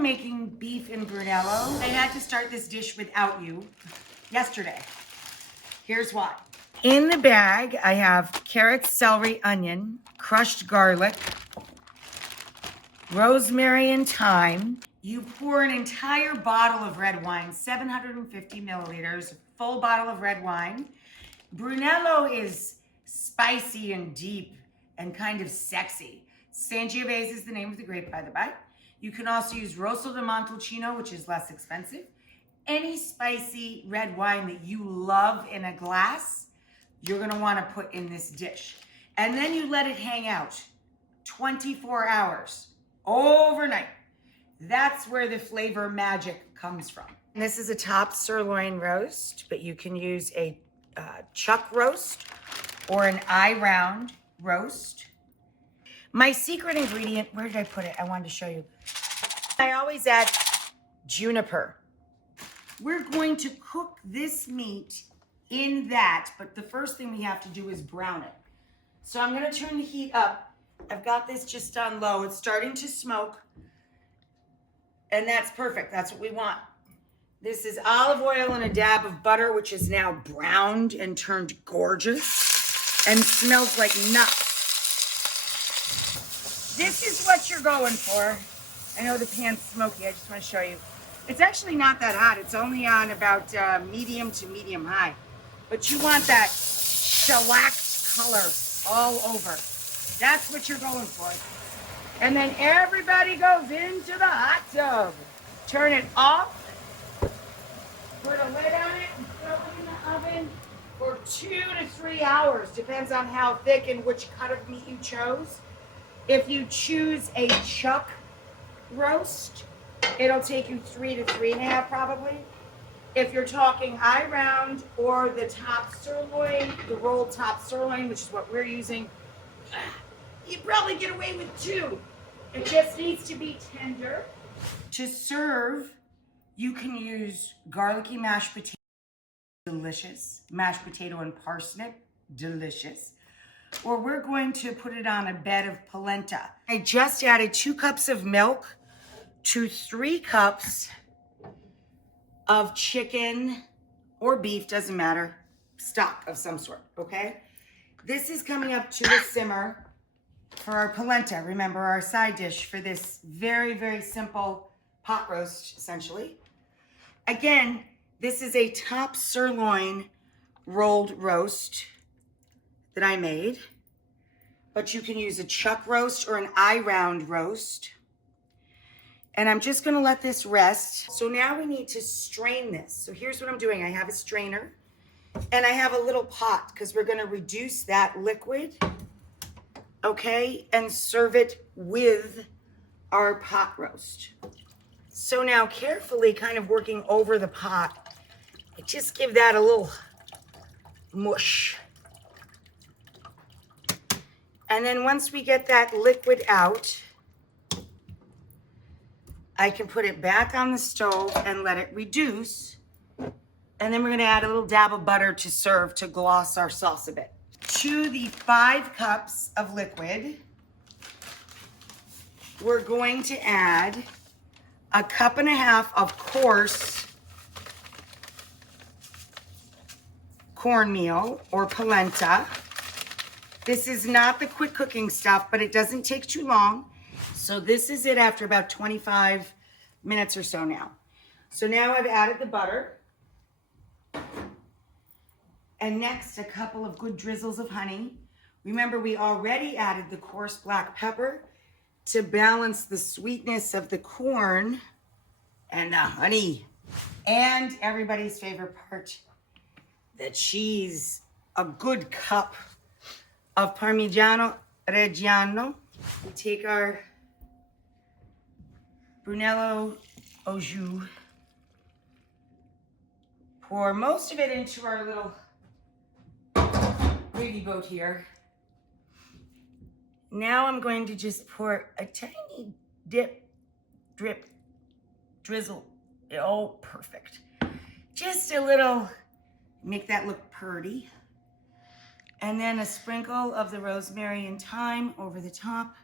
Making beef in Brunello. I had to start this dish without you yesterday. Here's why. In the bag, I have carrots, celery, onion, crushed garlic, rosemary and thyme. You pour an entire bottle of red wine, 750 milliliters, full bottle of red wine. Brunello is spicy and deep and kind of sexy. Sangiovese is the name of the grape, by the by. You can also use Rosso di Montalcino, which is less expensive. Any spicy red wine that you love in a glass, you're gonna wanna put in this dish. And then you let it hang out 24 hours, overnight. That's where the flavor magic comes from. And this is a top sirloin roast, but you can use a chuck roast or an eye round roast. My secret ingredient, where did I put it? I wanted to show you. I always add juniper. We're going to cook this meat in that, but the first thing we have to do is brown it. So I'm gonna turn the heat up. I've got this just on low. It's starting to smoke, and that's perfect. That's what we want. This is olive oil and a dab of butter, which is now browned and turned gorgeous and smells like nuts. This is what you're going for. I know the pan's smoky. I just want to show you. It's actually not that hot. It's only on about medium to medium high. But you want that shellacked color all over. That's what you're going for. And then everybody goes into the hot tub. Turn it off. Put a lid on it and throw it in the oven for 2 to 3 hours. Depends on how thick and which cut of meat you chose. If you choose a chuck roast, it'll take you 3 to 3.5 probably. If you're talking eye round or the top sirloin, the rolled top sirloin, which is what we're using, you'd probably get away with 2. It just needs to be tender. To serve, you can use garlicky mashed potato, delicious. Mashed potato and parsnip, delicious. Or we're going to put it on a bed of polenta. I just added 2 cups of milk to 3 cups of chicken or beef, doesn't matter, stock of some sort, okay? This is coming up to a simmer for our polenta. Remember, our side dish for this very, very simple pot roast, essentially. Again, this is a top sirloin rolled roast that I made, but you can use a chuck roast or an eye round roast. And I'm just gonna let this rest. So now we need to strain this. So here's what I'm doing. I have a strainer and I have a little pot because we're gonna reduce that liquid, okay, and serve it with our pot roast. So now carefully kind of working over the pot, just give that a little mush. And then once we get that liquid out, I can put it back on the stove and let it reduce. And then we're gonna add a little dab of butter to serve to gloss our sauce a bit. To the 5 cups of liquid, we're going to add a 1.5 cups of coarse cornmeal or polenta. This is not the quick cooking stuff, but it doesn't take too long. So this is it after about 25 minutes or so now. So now I've added the butter. And next, a couple of good drizzles of honey. Remember, we already added the coarse black pepper to balance the sweetness of the corn and the honey. And everybody's favorite part, the cheese. A good cup of Parmigiano Reggiano. We take our Brunello au jus, pour most of it into our little gravy boat here. Now I'm going to just pour a tiny drip, drizzle. Oh, perfect. Just a little, make that look pretty. And then a sprinkle of the rosemary and thyme over the top.